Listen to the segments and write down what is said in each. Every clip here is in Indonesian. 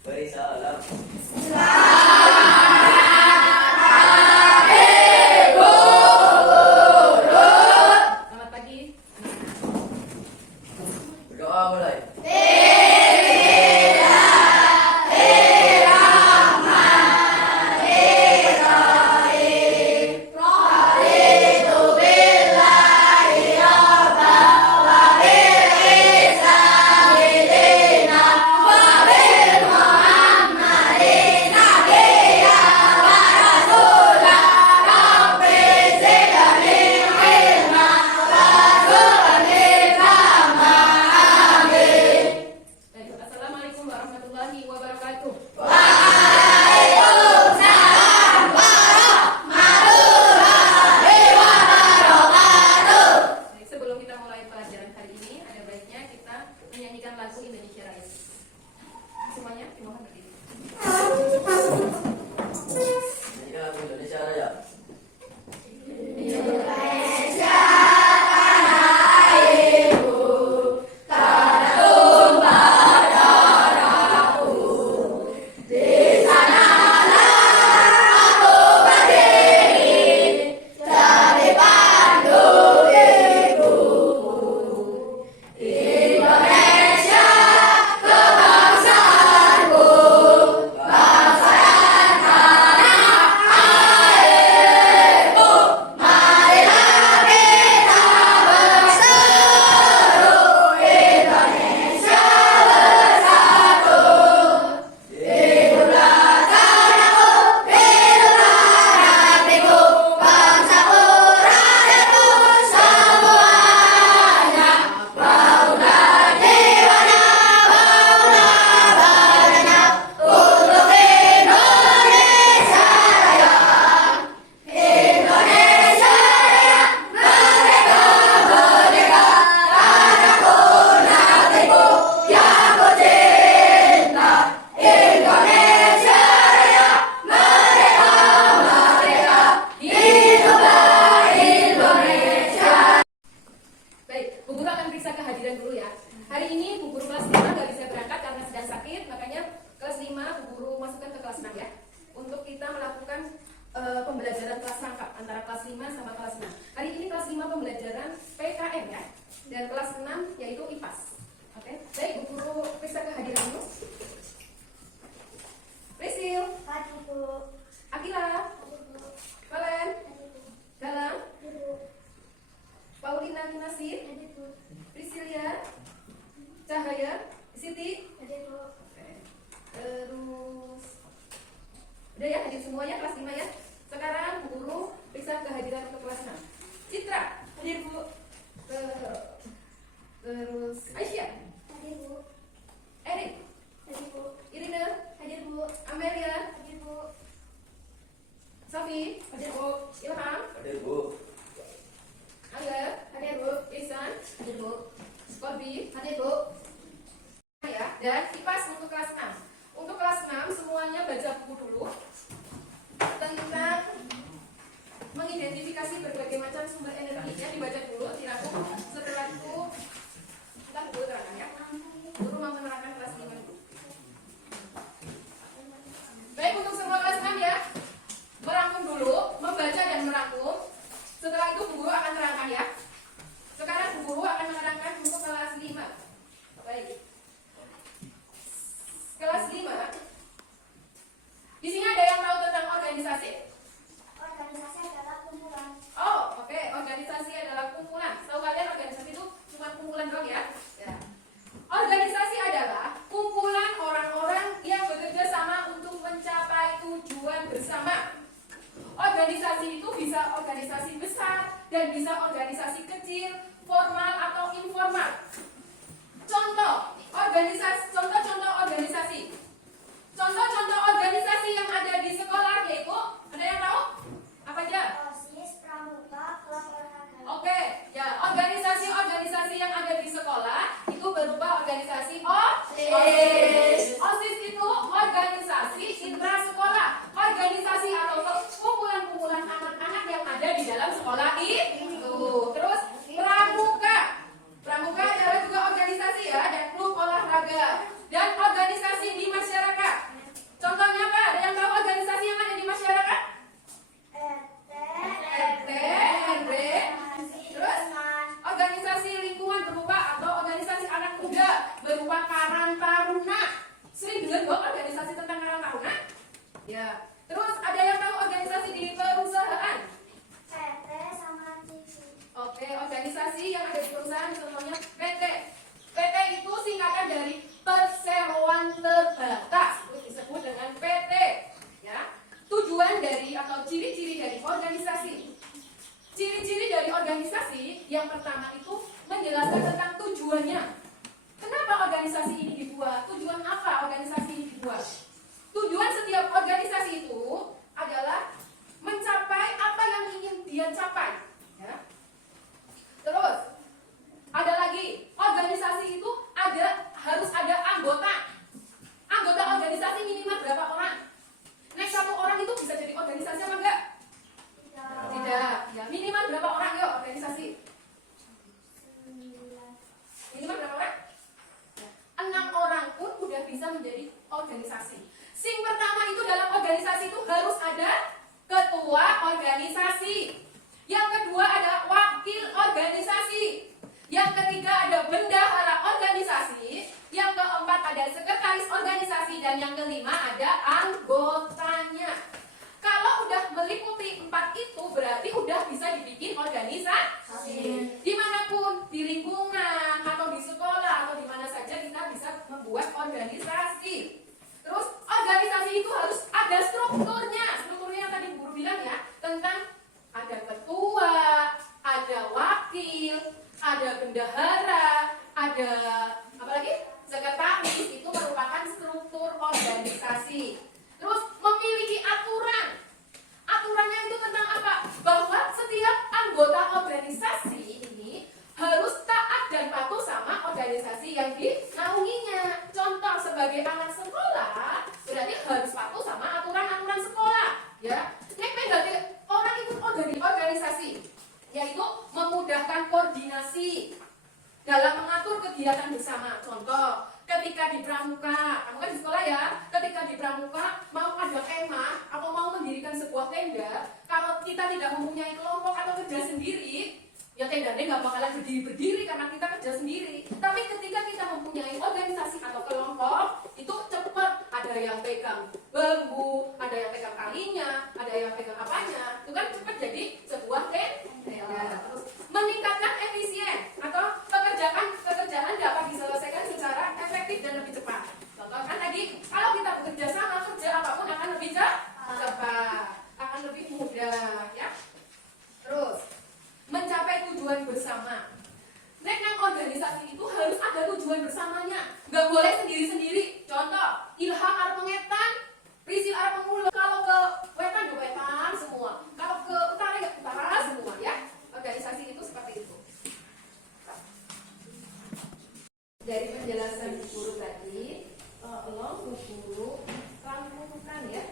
Beri salam. Selamat pagi. Berdoa mulai. Assalamualaikum warahmatullahi wabarakatuh. Baik, sebelum kita mulai pelajaran hari ini, ada baiknya kita menyanyikan lagu Indonesia Raya. Semuanya dimohon berdiri. Nyanyikan lagu Indonesia Raya. Baik, Bu Guru akan periksa kehadiran dulu ya. Hari ini Bu Guru kelas 5 nggak bisa berangkat karena sedang sakit, makanya kelas 5 Bu Guru masukkan ke kelas 6 ya. Untuk kita melakukan pembelajaran kelas rangkap antara kelas 5 sama kelas 6. Hari ini kelas 5 pembelajaran PKM ya. Dan kelas 6 yaitu IPAS. Oke. Baik, Bu Guru periksa kehadiran dulu. Prisil, Akila, Valen, Galang, Paulina Kinasir, Priscilia, Cahaya, Siti. Terus udah ya, hadir semuanya kelas 5 ya. Sekarang Bu Guru periksa kehadiran untuk kelas 6. Citra, hadir Bu. Terus Aisyah, Hadir Bu. Erik, Hadir Bu. Irina, Hadir Bu. Amelia, Hadir Bu. Sofi, hadir Bu. Ilham, Hadir Bu. Angga, hadir Bu. Ihsan, hadir Bu. Korbi, hadir Bu. Ya, dan IPAS untuk kelas 6. Untuk kelas 6 semuanya baca buku dulu tentang mengidentifikasi berbagai macam sumber energinya, dibaca dulu, dirangkum. Setelah itu kita dulu terangkan ya. Guru mau menerangkan kelas 5 dulu. Baik, untuk semua kelas 6 ya, merangkum dulu, membaca dan merangkum. Setelah itu Bu Guru akan terangkan ya. Sekarang Bu Guru akan menerangkan untuk kelas 5. Baik. Kelas 5. Di sini ada yang tahu tentang organisasi? Organisasi adalah kumpulan. Oh, oke. Organisasi adalah kumpulan. Tahu kalian organisasi itu cuma kumpulan doang ya? Ya. Organisasi adalah kumpulan orang-orang yang bekerja sama untuk mencapai tujuan bersama. Organisasi itu bisa organisasi besar dan bisa organisasi kecil, formal atau informal. Contoh organisasi. Contoh-contoh organisasi yang ada di sekolah yaitu, ada yang tahu? Apa aja? OSIS, Pramuka, Klub Olahraga. Oke, ya, organisasi-organisasi yang ada di sekolah itu berupa organisasi OSIS. OSIS itu organisasi intrasekolah, organisasi atau kumpulan-kumpulan anak-anak yang ada di dalam sekolah itu. Terus Ya. Terus ada yang tahu organisasi di perusahaan? PT sama TV. Oke, organisasi yang ada di perusahaan contohnya PT. PT itu singkatan dari perseroan terbatas, itu disebut dengan PT. Ya. Tujuan dari atau ciri-ciri dari organisasi. Ciri-ciri dari organisasi yang pertama itu menjelaskan tentang tujuannya. Kenapa organisasi ini dibuat? Tujuan apa organisasi ini dibuat? Tujuan setiap organisasi itu adalah mencapai apa yang ingin dia capai. Ya. Terus ada lagi, organisasi itu harus ada anggota. Anggota organisasi minimal berapa orang? Next, satu orang itu bisa jadi organisasi apa enggak? Tidak. Ya, minimal berapa orang yuk organisasi? Minimal berapa orang? 6 orang pun udah bisa menjadi organisasi. Sing pertama itu dalam organisasi itu harus ada ketua organisasi. Yang kedua ada wakil organisasi. Yang ketiga ada bendahara organisasi. Yang keempat ada sekretaris organisasi. Dan yang kelima ada anggotanya. Kalau udah meliputi 4 itu berarti udah bisa dibikin organisasi. Dimanapun, di lingkungan atau di sekolah atau di mana saja kita bisa membuat organisasi. Terus organisasi itu harus ada strukturnya. Strukturnya yang tadi guru bilang ya, tentang ada ketua, ada wakil, ada bendahara, ada apa lagi? Sekretaris. Itu merupakan struktur organisasi. Terus memiliki aturan. Aturannya itu tentang apa? Bahwa setiap anggota organisasi ini harus taat dan patuh sama organisasi yang dinaunginya. Contoh sebagai anak sekolah, berarti harus patuh sama aturan-aturan sekolah. Ya, nek pengen orang ikut organisasi, yaitu memudahkan koordinasi dalam mengatur kegiatan bersama. Contoh, ketika di pramuka, kamu kan di sekolah ya, ketika di pramuka mau ada kemah atau mau mendirikan sebuah tenda, kalau kita tidak mempunyai kelompok atau kerja sendiri, ya tendanya nggak bakalan berdiri karena kita kerja sendiri. Tapi ketika kita mempunyai organisasi atau kelompok, itu cepat. Ada yang pegang bambu, ada yang pegang talinya, ada yang pegang apanya, itu kan cepat jadi sebuah tenda. Terus meningkatkan efisien atau pekerjaan dapat diselesaikan secara efektif dan lebih cepat. Contoh kan tadi, kalau kita bekerja sama, kerja apapun akan lebih cepat, akan lebih mudah, ya. Terus mencapai tujuan bersama. Nek nang organisasi itu harus ada tujuan bersamanya, nggak boleh sendiri-sendiri. Contoh, Ilham arep pengetan, Prisil arep pengulung. Kalau ke wetan ya wetan semua, kalau ke utara ya utara semua, ya. Organisasi itu seperti itu. Dari penjelasan guru tadi, tolong guru rangkumkan ya.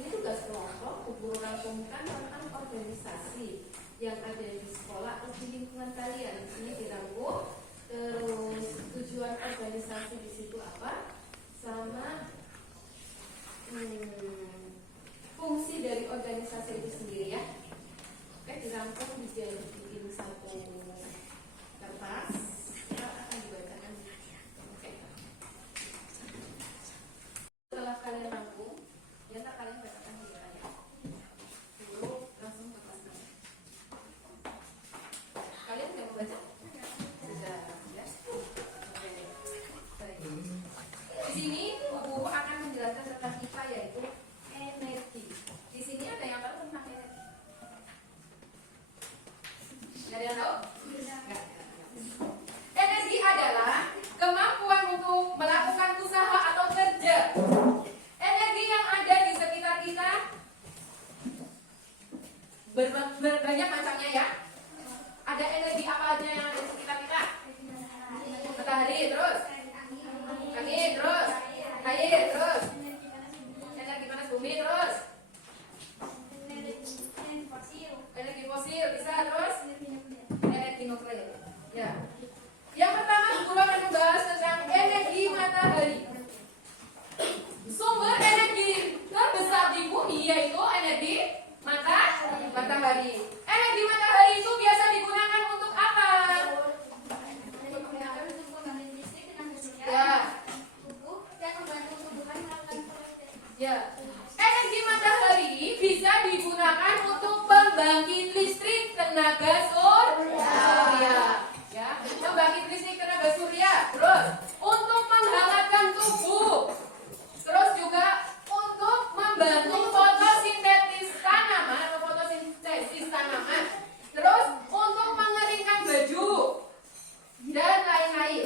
Ini tugas kelompok, guru rangkumkan tentang organisasi yang ada di sekolah atau di lingkungan kalian. Ini dirangkum. Terus tujuan organisasi di situ apa? Sama fungsi dari organisasi itu sendiri ya. Oke, dirangkum bikin satu kertas. Akan dibacakan. Oke. Setelah kalian rangkum, ya tak kalian bacakan di ya. Guru langsung ke kelas. Kalian sudah membaca? Sudah, ya. Oke. Baik. Di sini guru akan menjelaskan tentang IPA yaitu energi. Di sini ada yang tahu tentang energi? Ada yang tahu? Enggak. Energi adalah kemampuan untuk melakukan usaha atau kerja. Energi yang ada di sekitar kita banyak macamnya ya. Ada energi apa aja yang ada di sekitar kita? Matahari, terus angin, terus air, terus energi panas bumi, terus energi fosil bisa, terus energi nuklir. Ya. Yang pertama guru akan membahas tentang energi matahari. Sumber energi terbesar di bumi yaitu energi matahari. Energi matahari itu biasa digunakan untuk apa? Ya. Ya. Energi bisa digunakan untuk pembangkit listrik tenaga surya. Ya, pembangkit listrik tenaga surya. Terus untuk menghangatkan tubuh. Terus juga untuk membantu fotosintesis tanaman atau fotosintesis tanaman. Terus untuk mengeringkan baju dan lain-lain.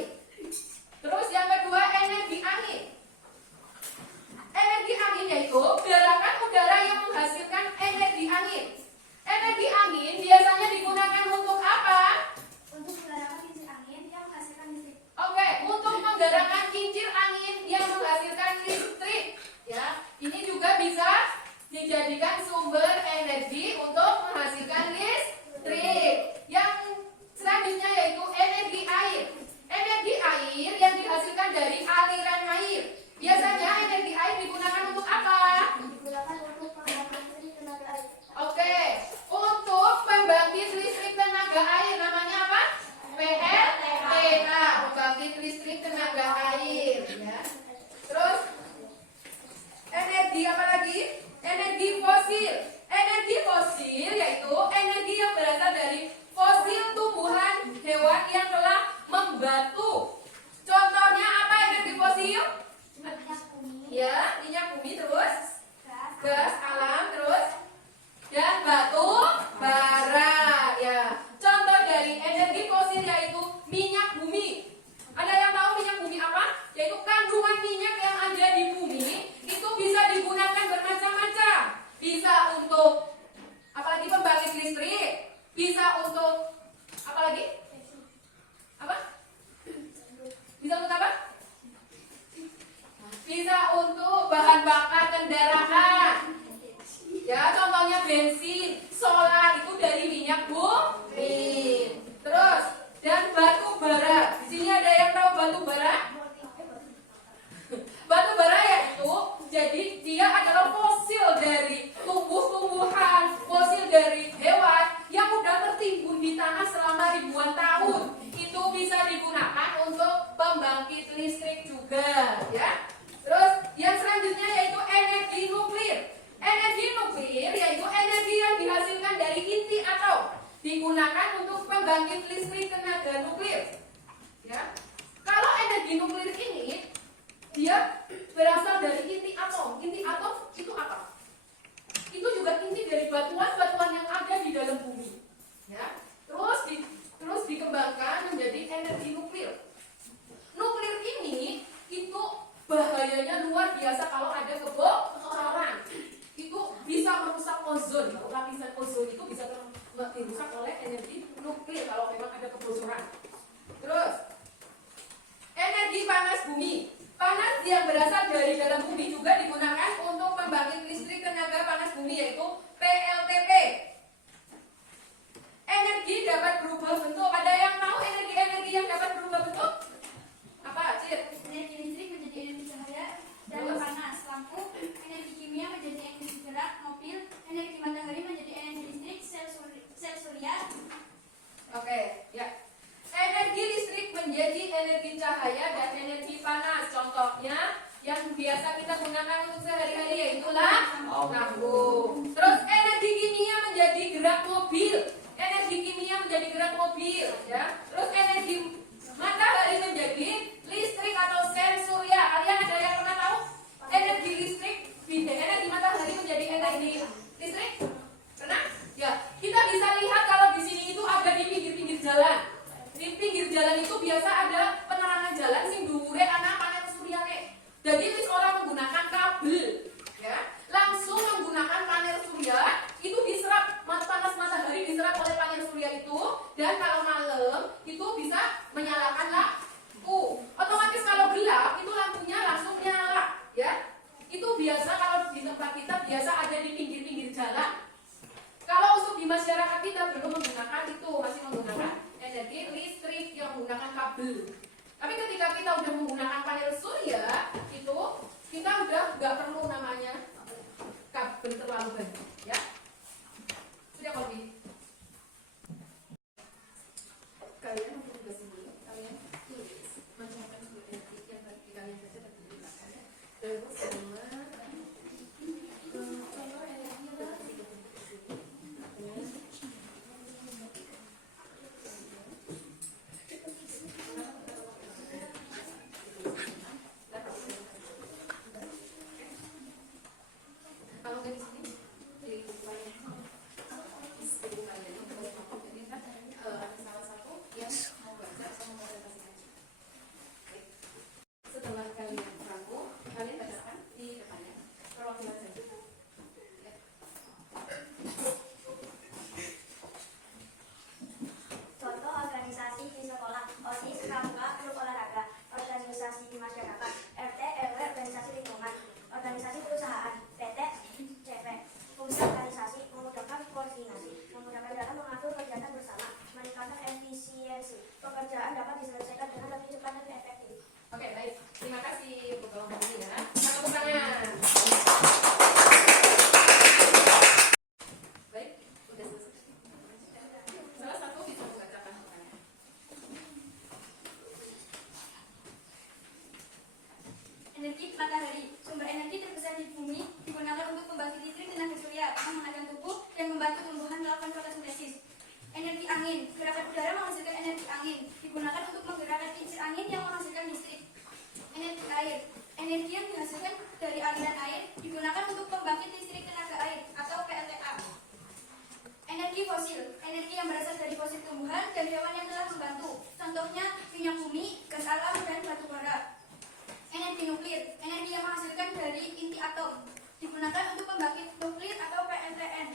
Terus yang kedua energi angin. Energi angin yaitu gerakan udara yang menghasilkan energi angin. Energi angin biasanya digunakan untuk apa? Untuk menggerakkan kincir angin yang menghasilkan listrik. Oke, untuk menggerakkan kincir angin yang menghasilkan listrik. Ya, ini juga bisa dijadikan sumber energi untuk menghasilkan listrik. Yang selanjutnya yaitu energi air. Energi air yang dihasilkan dari aliran air. Biasanya energi air digunakan untuk apa? Digunakan untuk pembangkit listrik tenaga air. Oke, untuk pembangkit listrik tenaga air namanya apa? PLTA, pembangkit listrik tenaga air. Ya. Terus energi apa lagi? Energi fosil. Energi fosil yaitu energi yang berasal dari fosil tumbuhan hewan yang telah membatu. Contohnya apa energi fosil? Minyak bumi, Ya, minyak bumi, terus gas, gas alam, terus dan batu bara. Ya, contoh dari energi fosil yaitu minyak bumi. Ada yang tahu minyak bumi apa? Yaitu kandungan minyak yang ada di bumi itu bisa digunakan bermacam-macam. Bisa untuk apalagi pembangkit listrik, bisa untuk apalagi? Apa? Bisa untuk apa? Bisa untuk bahan bakar kendaraan. Ya, contohnya bensin, solar itu dari minyak bumi. Terus dan batu bara. Di sini ada yang tahu batu bara? Batu bara yaitu jadi dia adalah fosil dari tumbuh-tumbuhan, fosil dari hewan yang udah tertimbun di tanah selama ribuan tahun. Itu bisa digunakan untuk pembangkit listrik juga, ya. Terus yang selanjutnya yaitu energi nuklir. Energi nuklir yaitu energi yang dihasilkan dari inti atom, digunakan untuk pembangkit listrik tenaga nuklir. Ya. Kalau energi nuklir ini dia berasal dari inti atom. Inti atom itu apa? Itu juga inti dari batuan-batuan yang ada di dalam bumi. Ya. Terus dikembangkan menjadi energi nuklir. Nuklir ini itu bahayanya luar biasa kalau ada kebocoran. Itu bisa merusak ozon. Lapisan ozon itu bisa dirusak oleh energi nuklir kalau memang ada kebocoran. Terus energi panas bumi. Panas yang berasal dari dalam bumi juga digunakan untuk pembangkit listrik tenaga panas bumi yaitu PLTP. Energi dapat berubah bentuk. Ada yang tahu energi-energi yang dapat berubah bentuk? Apa, Cir? energi listrik menjadi energi cahaya dan Terus? panas lampu, energi kimia menjadi energi gerak mobil, energi matahari menjadi energi listrik sel surya. Oke, ya. Energi listrik menjadi energi cahaya dan energi panas. Contohnya yang biasa kita gunakan untuk sehari-hari yaitu lampu. Terus energi kimia menjadi gerak mobil. Energi kimia menjadi gerak mobil, ya. Terus energi matahari menjadi listrik atau sel surya. Kalian ada yang pernah tahu energi listrik? Energi matahari menjadi energi listrik? Pernah? Ya. Kita bisa lihat kalau di sini itu ada di pinggir-pinggir jalan. Di pinggir jalan itu biasa ada penerangan jalan sing dhuwure ana panel suryane. Jadi wis orang menggunakan kabel, ya. Langsung menggunakan panel surya itu diserap panas matahari diserap oleh panel surya itu dan kalau malam itu bisa menyalakan lampu. Otomatis kalau gelap itu lampunya langsung nyala, ya. Itu biasa kalau di tempat kita biasa ada di pinggir-pinggir jalan. Kalau untuk di masyarakat kita belum menggunakan itu, masih menggunakan energi listrik yang menggunakan kabel. Tapi ketika kita udah menggunakan panel surya, itu kita udah nggak perlu namanya kabel terlalu banyak, ya. Sudah kopi. Kalian untuk tugas ini, kalian tulis macam-macam sumber energi yang tadi kalian baca tadi di belakang, ya. Terus sama contoh energi energi matahari. Sumber energi terbesar di bumi digunakan untuk pembangkit listrik tenaga surya, menghangatkan tubuh dan membantu tumbuhan melakukan fotosintesis. Energi angin, gerakan udara menghasilkan energi angin, digunakan untuk menggerakkan kincir angin yang menghasilkan listrik. Energi air, energi yang dihasilkan dari aliran air digunakan untuk pembangkit listrik tenaga air atau PLTA. Energi fosil, energi yang berasal dari fosil tumbuhan dan hewan yang telah membantu. Contohnya minyak bumi, gas alam, dan batu bara. Energi nuklir, energi yang menghasilkan dari inti atom, digunakan untuk pembangkit nuklir atau PLTN.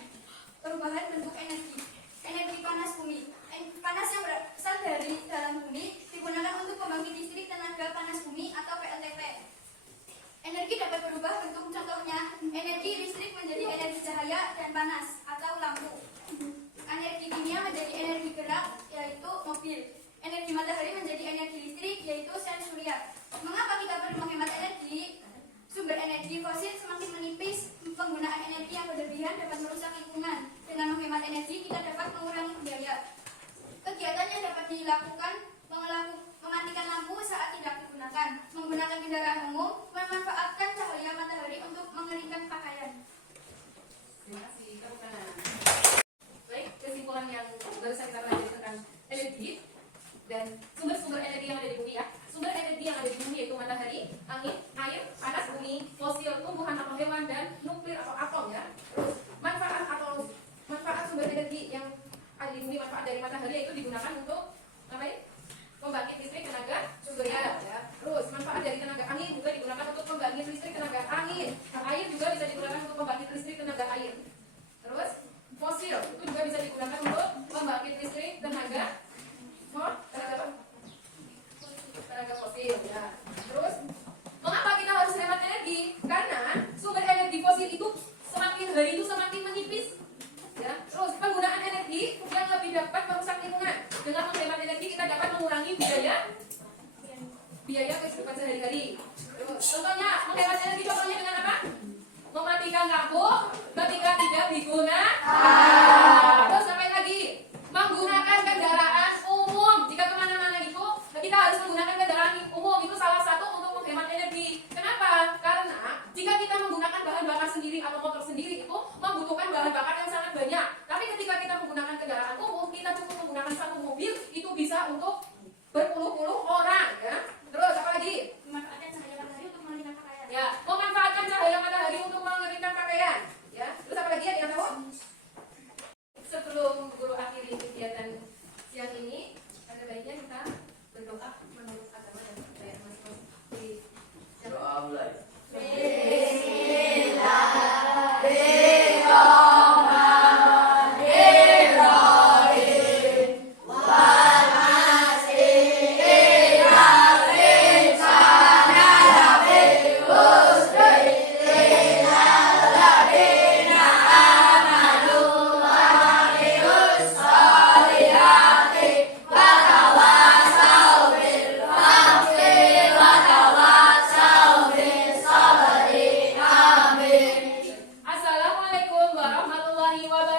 Perubahan bentuk energi. Energi panas bumi, panas yang berasal dari dalam bumi, digunakan untuk pembangkit listrik tenaga panas bumi atau PLTP. Energi dapat berubah bentuk, contohnya energi listrik menjadi energi cahaya dan panas atau lampu. Energi kimia menjadi energi gerak, yaitu mobil. Energi matahari menjadi energi listrik, yaitu sel surya. Mengapa kita perlu menghemat energi? Sumber energi fosil semakin menipis, penggunaan energi yang berlebihan dapat merusak lingkungan. Dengan menghemat energi, kita dapat mengurangi biaya. Kegiatan yang dapat dilakukan, mematikan lampu saat tidak digunakan, menggunakan kendaraan umum, memanfaatkan cahaya matahari untuk mengeringkan pakaian. Terima kasih, tepuk tangan. Baik, kesimpulan yang barusan kita pelajari tentang energi dan sumber-sumber energi yang ada di bumi ya. Sumber energi yang ada di bumi yaitu matahari, angin, air, panas bumi, fosil, tumbuhan atau hewan, dan nuklir atau atom ya. Terus manfaat sumber energi yang ada di bumi, manfaat dari matahari yaitu digunakan untuk apa ya? Pembangkit listrik tenaga surya ya. Terus manfaat dari tenaga angin juga digunakan untuk pembangkit listrik tenaga angin. Air juga bisa digunakan untuk pembangkit listrik tenaga air. Terus fosil itu juga bisa digunakan untuk pembangkit listrik tenaga fosil ya. Terus mengapa kita harus hemat energi? Karena sumber energi fosil itu semakin hari itu semakin menipis ya. Terus penggunaan energi yang lebih dapat merusak lingkungan. Dengan menghemat energi kita dapat mengurangi biaya kehidupan sehari-hari. Terus contohnya menghemat energi, contohnya dengan apa? Mematikan lampu ketika tidak digunakan. Terus sampai lagi menggunakan kendaraan umum. Jika kemana-mana itu kita harus menggunakan kendaraan umum, itu salah satu untuk menghemat energi. Kenapa? Karena jika kita menggunakan bahan bakar sendiri atau motor sendiri itu membutuhkan bahan bakar yang sangat banyak. Tapi ketika kita menggunakan kendaraan umum, kita cukup menggunakan satu mobil, itu bisa untuk berpuluh-puluh orang ya. Terus apa lagi? Memanfaatkan cahaya matahari untuk mengeringkan pakaian. Ya, memanfaatkan cahaya matahari untuk mengeringkan pakaian. Ya, terus apa lagi ya yang tahu? Sebelum guru akhiri kegiatan siang ini, ada baiknya kita berdoa menurut agama dan percayaan masing-masing. Doa mulai. Assalamualaikum warahmatullahi wabarakatuh.